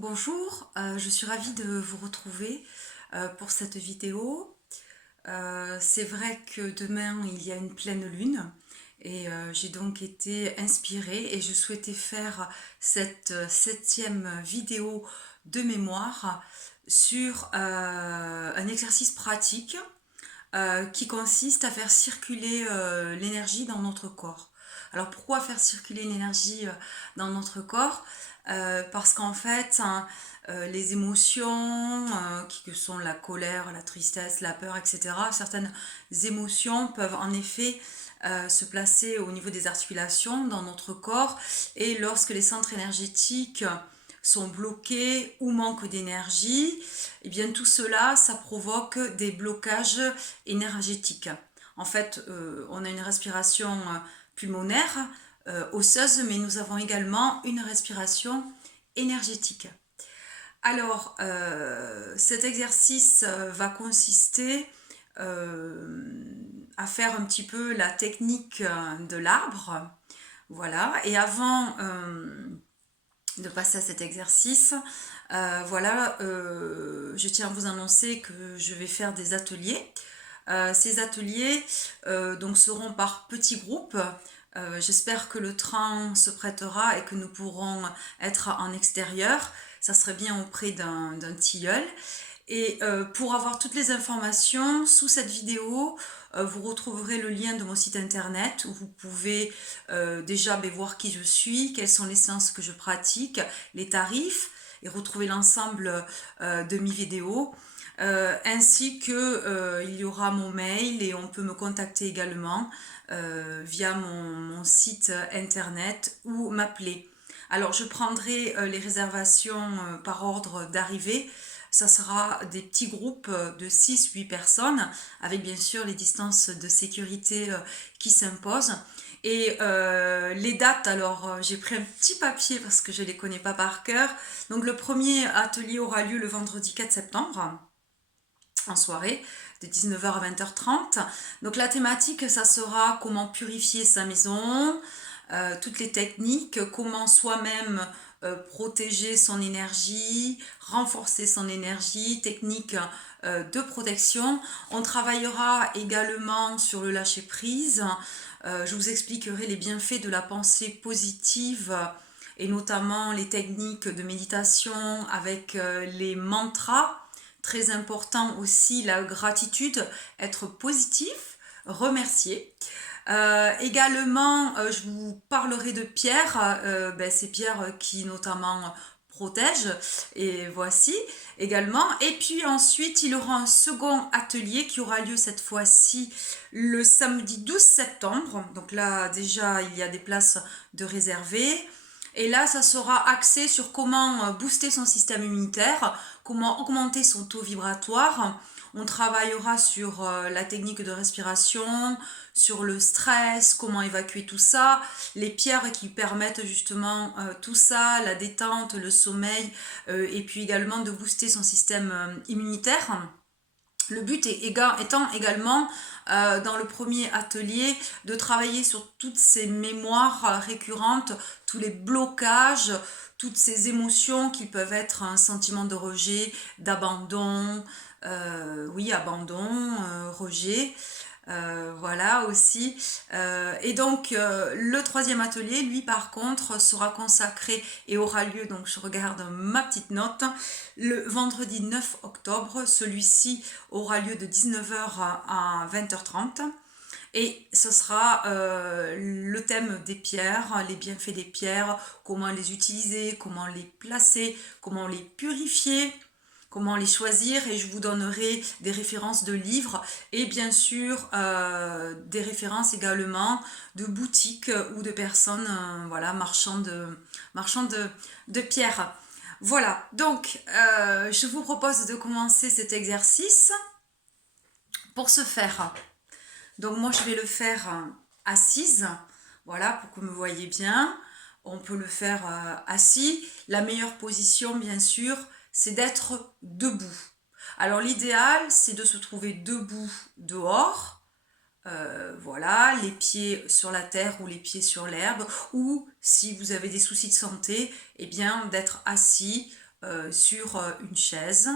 Bonjour, je suis ravie de vous retrouver pour cette vidéo. C'est vrai que demain il y a une pleine lune et j'ai donc été inspirée et je souhaitais faire cette septième vidéo de mémoire sur un exercice pratique qui consiste à faire circuler l'énergie dans notre corps. Alors pourquoi faire circuler l'énergie dans notre corps? Parce qu'en fait, hein, les émotions que sont la colère, la tristesse, la peur, etc., certaines émotions peuvent en effet se placer au niveau des articulations dans notre corps, et lorsque les centres énergétiques sont bloqués ou manquent d'énergie, et bien tout cela, ça provoque des blocages énergétiques. En fait, on a une respiration pulmonaire, osseuse, mais nous avons également une respiration énergétique. Alors, cet exercice va consister à faire un petit peu la technique de l'arbre. Voilà, et avant de passer à cet exercice, je tiens à vous annoncer que je vais faire des ateliers. Ces ateliers donc seront par petits groupes. J'espère que le train se prêtera et que nous pourrons être en extérieur. Ça serait bien auprès d'un tilleul. Et pour avoir toutes les informations, sous cette vidéo, vous retrouverez le lien de mon site internet où vous pouvez déjà voir qui je suis, quelles sont les séances que je pratique, les tarifs, et retrouver l'ensemble de mes vidéos. Ainsi que il y aura mon mail et on peut me contacter également via mon site internet ou m'appeler. Alors je prendrai les réservations par ordre d'arrivée. Ça sera des petits groupes de 6-8 personnes, avec bien sûr les distances de sécurité qui s'imposent. Et les dates, alors j'ai pris un petit papier parce que je ne les connais pas par cœur. Donc le premier atelier aura lieu le vendredi 4 septembre, en soirée, de 19h à 20h30. Donc la thématique, ça sera comment purifier sa maison, toutes les techniques, comment soi-même protéger son énergie, renforcer son énergie, techniques de protection. On travaillera également sur le lâcher-prise. Je vous expliquerai les bienfaits de la pensée positive et notamment les techniques de méditation avec les mantras. Très important aussi la gratitude, être positif, remercier. Également, je vous parlerai de pierres, ces pierres qui notamment protègent, et voici également. Et puis ensuite, il y aura un second atelier qui aura lieu cette fois-ci le samedi 12 septembre. Donc là, déjà, il y a des places de réservées. Et là, ça sera axé sur comment booster son système immunitaire, comment augmenter son taux vibratoire. On travaillera sur la technique de respiration, sur le stress, comment évacuer tout ça, les pierres qui permettent justement tout ça, la détente, le sommeil, et puis également de booster son système immunitaire. Le but étant également, dans le premier atelier, de travailler sur toutes ces mémoires récurrentes, tous les blocages, toutes ces émotions qui peuvent être un sentiment de rejet, d'abandon, abandon, rejet. Voilà aussi. Et donc le troisième atelier, lui par contre, sera consacré et aura lieu, donc je regarde ma petite note, le vendredi 9 octobre. Celui-ci aura lieu de 19h à 20h30. Et ce sera le thème des pierres, les bienfaits des pierres, comment les utiliser, comment les placer, comment les purifier, comment les choisir, et je vous donnerai des références de livres et bien sûr des références également de boutiques ou de personnes marchands de pierres. Voilà, donc je vous propose de commencer cet exercice. Pour ce faire, donc moi je vais le faire assise, voilà, pour que vous me voyez bien. On peut le faire assis. La meilleure position, bien sûr, c'est d'être debout. Alors l'idéal, c'est de se trouver debout dehors, voilà, les pieds sur la terre ou les pieds sur l'herbe, ou si vous avez des soucis de santé, eh bien d'être assis sur une chaise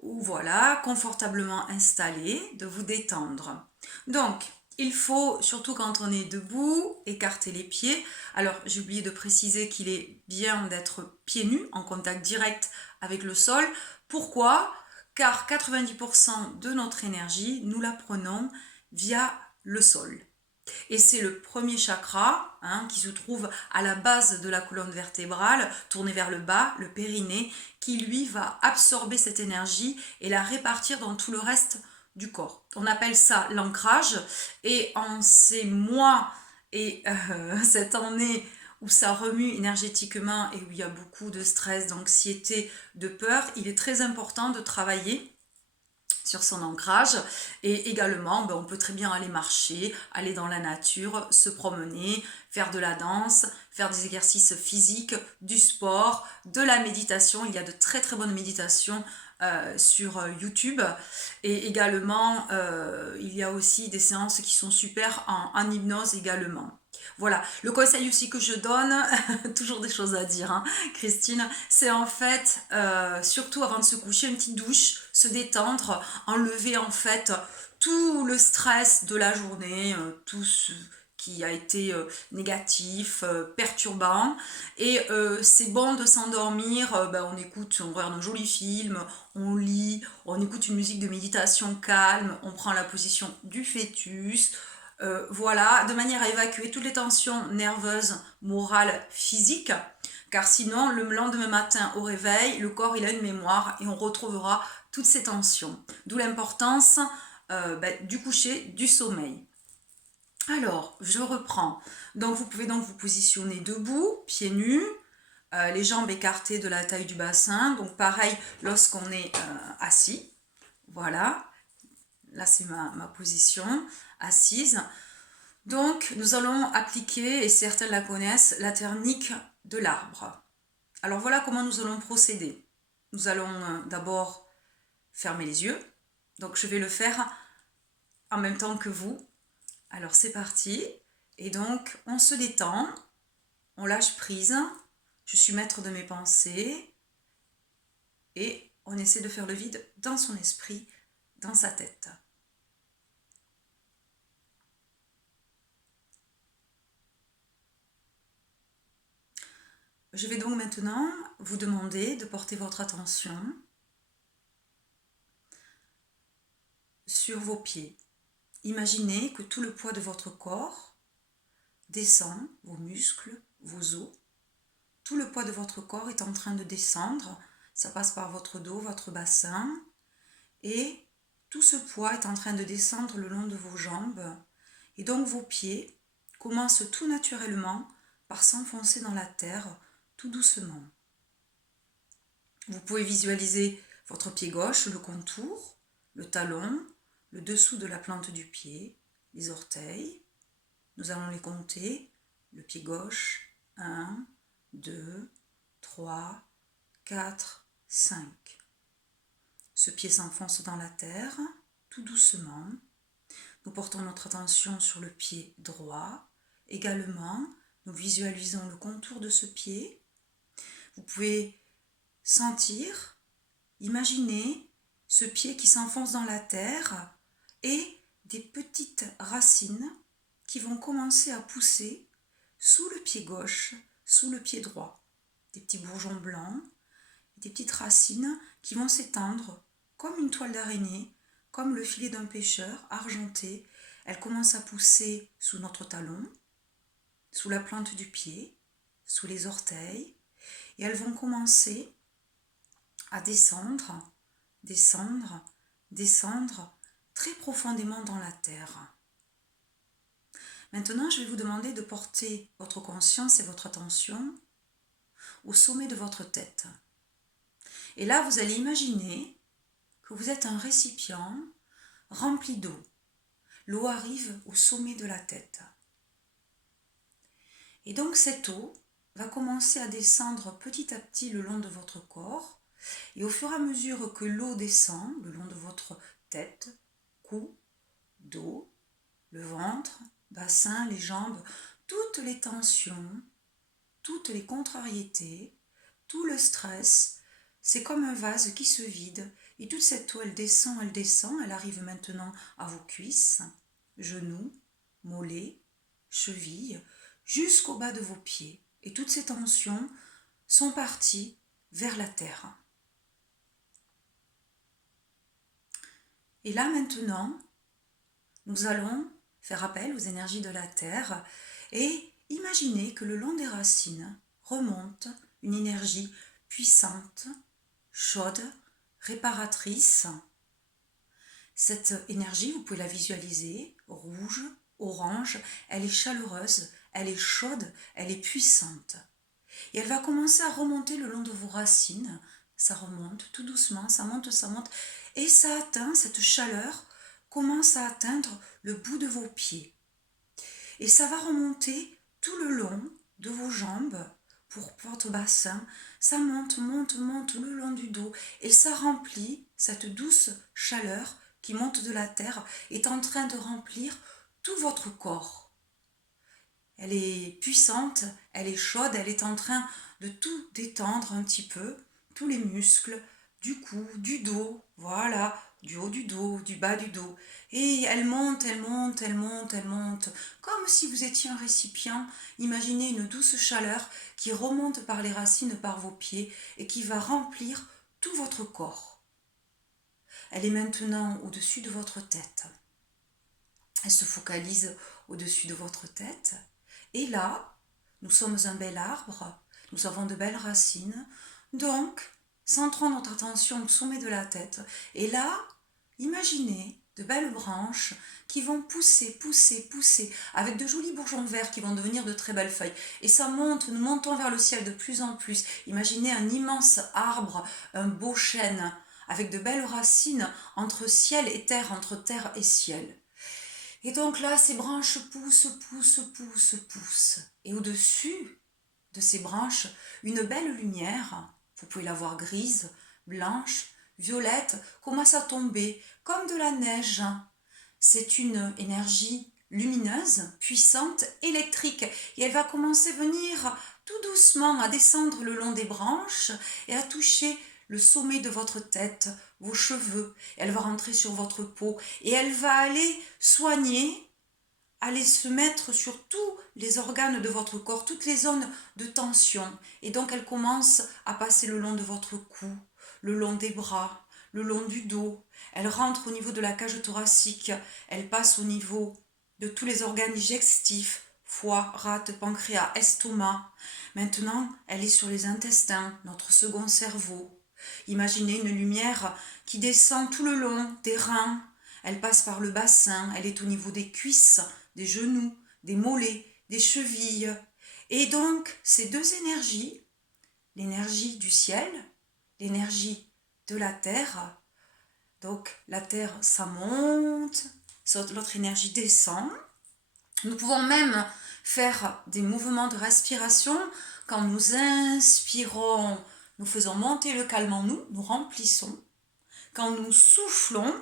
ou voilà, confortablement installé, de vous détendre. Donc, il faut, surtout quand on est debout, écarter les pieds. Alors, j'ai oublié de préciser qu'il est bien d'être pieds nus, en contact direct avec le sol. Pourquoi? Car 90% de notre énergie, nous la prenons via le sol. Et c'est le premier chakra qui se trouve à la base de la colonne vertébrale, tourné vers le bas, le périnée, qui lui va absorber cette énergie et la répartir dans tout le reste du corps. On appelle ça l'ancrage. Et en ces mois et cette année où ça remue énergétiquement et où il y a beaucoup de stress, d'anxiété, de peur, il est très important de travailler sur son ancrage. Et également, on peut très bien aller marcher, aller dans la nature, se promener, faire de la danse, faire des exercices physiques, du sport, de la méditation. Il y a de très très bonnes méditations sur YouTube. Et également, il y a aussi des séances qui sont super en hypnose également. Voilà, le conseil aussi que je donne, toujours des choses à dire, Christine, c'est en fait, surtout avant de se coucher, une petite douche, se détendre, enlever en fait tout le stress de la journée, tout ce qui a été négatif, perturbant. Et c'est bon de s'endormir, on écoute, on regarde un joli film, on lit, on écoute une musique de méditation calme, on prend la position du fœtus, voilà, de manière à évacuer toutes les tensions nerveuses, morales, physiques, car sinon, le lendemain matin au réveil, le corps il a une mémoire et on retrouvera toutes ces tensions. D'où l'importance du coucher, du sommeil. Alors, je reprends. Donc, vous pouvez donc vous positionner debout, pieds nus, les jambes écartées de la taille du bassin. Donc, pareil lorsqu'on est assis. Voilà. Là, c'est ma position assise. Donc, nous allons appliquer, et certains la connaissent, la technique de l'arbre. Alors, voilà comment nous allons procéder. Nous allons d'abord fermer les yeux. Donc, je vais le faire en même temps que vous. Alors, c'est parti. Et donc, on se détend, on lâche prise. Je suis maître de mes pensées. Et on essaie de faire le vide dans son esprit, dans sa tête. Je vais donc maintenant vous demander de porter votre attention sur vos pieds. Imaginez que tout le poids de votre corps descend, vos muscles, vos os. Tout le poids de votre corps est en train de descendre. Ça passe par votre dos, votre bassin. Et tout ce poids est en train de descendre le long de vos jambes. Et donc vos pieds commencent tout naturellement par s'enfoncer dans la terre, tout doucement. Vous pouvez visualiser votre pied gauche, le contour, le talon, le dessous de la plante du pied, les orteils. Nous allons les compter. Le pied gauche, 1, 2, 3, 4, 5. Ce pied s'enfonce dans la terre, tout doucement. Nous portons notre attention sur le pied droit. Également, nous visualisons le contour de ce pied. Vous pouvez sentir, imaginer ce pied qui s'enfonce dans la terre et des petites racines qui vont commencer à pousser sous le pied gauche, sous le pied droit. Des petits bourgeons blancs, des petites racines qui vont s'étendre comme une toile d'araignée, comme le filet d'un pêcheur argenté. Elles commencent à pousser sous notre talon, sous la plante du pied, sous les orteils, et elles vont commencer à descendre, descendre, descendre très profondément dans la terre. Maintenant, je vais vous demander de porter votre conscience et votre attention au sommet de votre tête. Et là, vous allez imaginer que vous êtes un récipient rempli d'eau. L'eau arrive au sommet de la tête. Et donc cette eau va commencer à descendre petit à petit le long de votre corps. Et au fur et à mesure que l'eau descend le long de votre tête, cou, dos, le ventre, bassin, les jambes, toutes les tensions, toutes les contrariétés, tout le stress c'est comme un vase qui se vide. Et toute cette eau, elle descend, elle arrive maintenant à vos cuisses, genoux, mollets, chevilles, jusqu'au bas de vos pieds. Et toutes ces tensions sont parties vers la terre. Et là maintenant, nous allons faire appel aux énergies de la terre et imaginer que le long des racines remonte une énergie puissante, chaude, réparatrice. Cette énergie, vous pouvez la visualiser, rouge, orange, elle est chaleureuse, elle est chaude, elle est puissante. Et elle va commencer à remonter le long de vos racines. Ça remonte tout doucement, ça monte, et ça atteint, cette chaleur commence à atteindre le bout de vos pieds. Et ça va remonter tout le long de vos jambes pour votre bassin. Ça monte le long du dos et ça remplit, cette douce chaleur qui monte de la terre est en train de remplir tout votre corps. Elle est puissante, elle est chaude, elle est en train de tout détendre un petit peu, tous les muscles, du cou, du dos, voilà, du haut du dos, du bas du dos. Et elle monte, comme si vous étiez un récipient. Imaginez une douce chaleur qui remonte par les racines, par vos pieds, et qui va remplir tout votre corps. Elle est maintenant au-dessus de votre tête. Elle se focalise au-dessus de votre tête. Et là, nous sommes un bel arbre, nous avons de belles racines, donc centrons notre attention au sommet de la tête. Et là, imaginez de belles branches qui vont pousser, avec de jolis bourgeons verts qui vont devenir de très belles feuilles. Et ça monte, nous montons vers le ciel de plus en plus. Imaginez un immense arbre, un beau chêne, avec de belles racines entre ciel et terre, entre terre et ciel. Et donc là, ces branches poussent. Et au-dessus de ces branches, une belle lumière, vous pouvez la voir grise, blanche, violette, commence à tomber comme de la neige. C'est une énergie lumineuse, puissante, électrique. Et elle va commencer à venir tout doucement, à descendre le long des branches et à toucher le sommet de votre tête, vos cheveux. Elle va rentrer sur votre peau et elle va aller soigner, aller se mettre sur tous les organes de votre corps, toutes les zones de tension. Et donc elle commence à passer le long de votre cou, le long des bras, le long du dos. Elle rentre au niveau de la cage thoracique, elle passe au niveau de tous les organes digestifs, foie, rate, pancréas, estomac. Maintenant, elle est sur les intestins, notre second cerveau. Imaginez une lumière qui descend tout le long des reins. Elle passe par le bassin, elle est au niveau des cuisses, des genoux, des mollets, des chevilles. Et donc, ces deux énergies, l'énergie du ciel, l'énergie de la terre, donc la terre, ça monte, l'autre énergie descend. Nous pouvons même faire des mouvements de respiration. Quand nous inspirons, nous faisons monter le calme en nous, nous remplissons. Quand nous soufflons,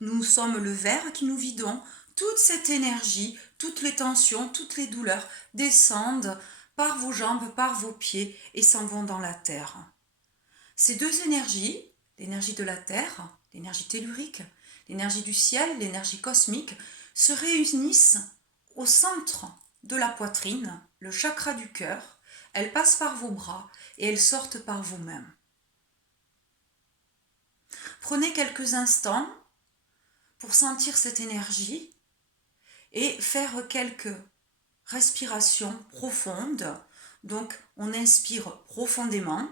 nous sommes le verre qui nous vidons. Toute cette énergie, toutes les tensions, toutes les douleurs descendent par vos jambes, par vos pieds et s'en vont dans la terre. Ces deux énergies, l'énergie de la terre, l'énergie tellurique, l'énergie du ciel, l'énergie cosmique, se réunissent au centre de la poitrine, le chakra du cœur. Elles passent par vos bras et elles sortent par vos mains. Prenez quelques instants pour sentir cette énergie et faire quelques respirations profondes. Donc, on inspire profondément.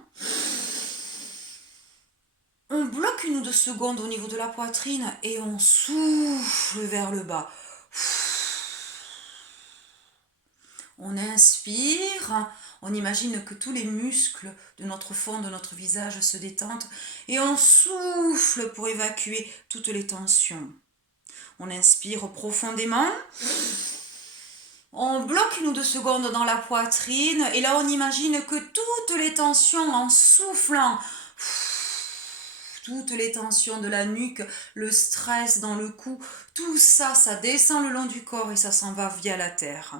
On bloque 1 ou 2 secondes au niveau de la poitrine et on souffle vers le bas. On inspire, on imagine que tous les muscles de notre front, de notre visage se détendent et on souffle pour évacuer toutes les tensions. On inspire profondément, on bloque 1 ou 2 secondes dans la poitrine et là on imagine que toutes les tensions en soufflant, toutes les tensions de la nuque, le stress dans le cou, tout ça, ça descend le long du corps et ça s'en va via la terre.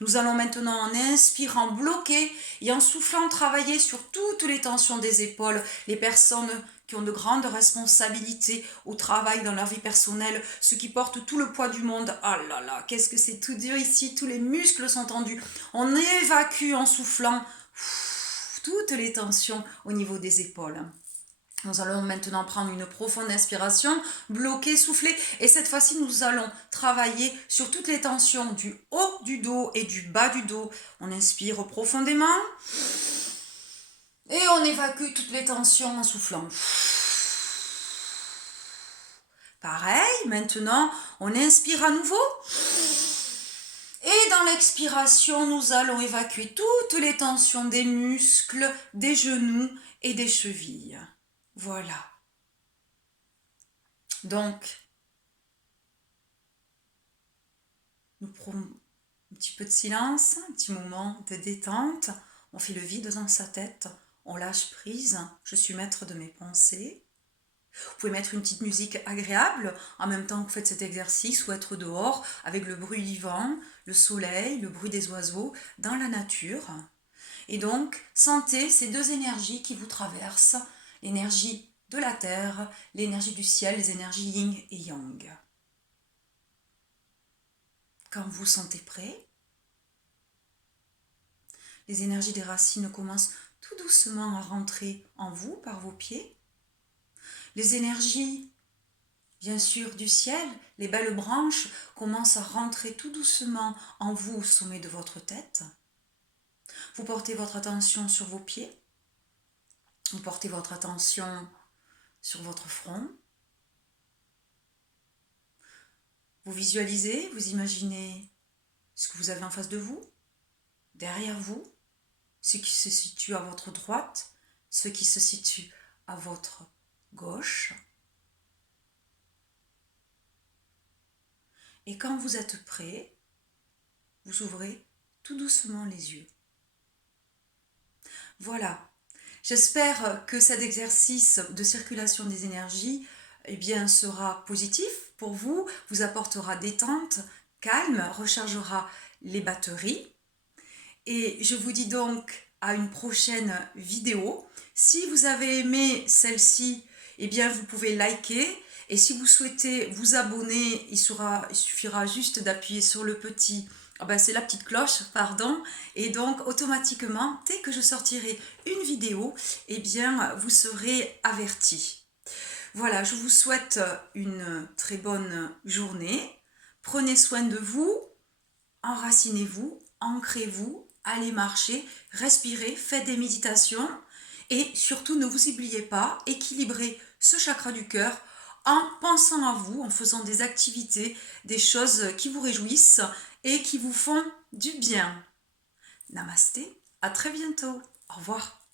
Nous allons maintenant en inspirant bloquer et en soufflant travailler sur toutes les tensions des épaules, les personnes qui ont de grandes responsabilités au travail, dans leur vie personnelle, ceux qui portent tout le poids du monde. Ah là là, qu'est-ce que c'est tout dur ici, tous les muscles sont tendus. On évacue en soufflant toutes les tensions au niveau des épaules. Nous allons maintenant prendre une profonde inspiration, bloquer, souffler. Et cette fois-ci, nous allons travailler sur toutes les tensions du haut du dos et du bas du dos. On inspire profondément. Et on évacue toutes les tensions en soufflant. Pareil, maintenant, on inspire à nouveau. Et dans l'expiration, nous allons évacuer toutes les tensions des muscles, des genoux et des chevilles. Voilà. Donc, nous prenons un petit peu de silence, un petit moment de détente. On fait le vide dans sa tête. On lâche prise. Je suis maître de mes pensées. Vous pouvez mettre une petite musique agréable en même temps que vous faites cet exercice ou être dehors avec le bruit du vent, le soleil, le bruit des oiseaux dans la nature. Et donc, sentez ces deux énergies qui vous traversent, l'énergie de la terre, l'énergie du ciel, les énergies yin et yang. Quand vous vous sentez prêt, les énergies des racines commencent tout doucement à rentrer en vous par vos pieds. Les énergies, bien sûr, du ciel, les belles branches commencent à rentrer tout doucement en vous au sommet de votre tête. Vous portez votre attention sur vos pieds. Vous portez votre attention sur votre front. Vous visualisez, vous imaginez ce que vous avez en face de vous, derrière vous, ce qui se situe à votre droite, ce qui se situe à votre gauche. Et quand vous êtes prêt, vous ouvrez tout doucement les yeux. Voilà. J'espère que cet exercice de circulation des énergies sera positif pour vous, vous apportera détente, calme, rechargera les batteries. Et je vous dis donc à une prochaine vidéo. Si vous avez aimé celle-ci, vous pouvez liker. Et si vous souhaitez vous abonner, il suffira juste d'appuyer sur le petit... c'est la petite cloche, pardon. Et donc, automatiquement, dès que je sortirai une vidéo, vous serez averti. Voilà, je vous souhaite une très bonne journée. Prenez soin de vous, enracinez-vous, ancrez-vous, allez marcher, respirez, faites des méditations. Et surtout, ne vous oubliez pas, équilibrez ce chakra du cœur en pensant à vous, en faisant des activités, des choses qui vous réjouissent et qui vous font du bien. Namasté, à très bientôt. Au revoir.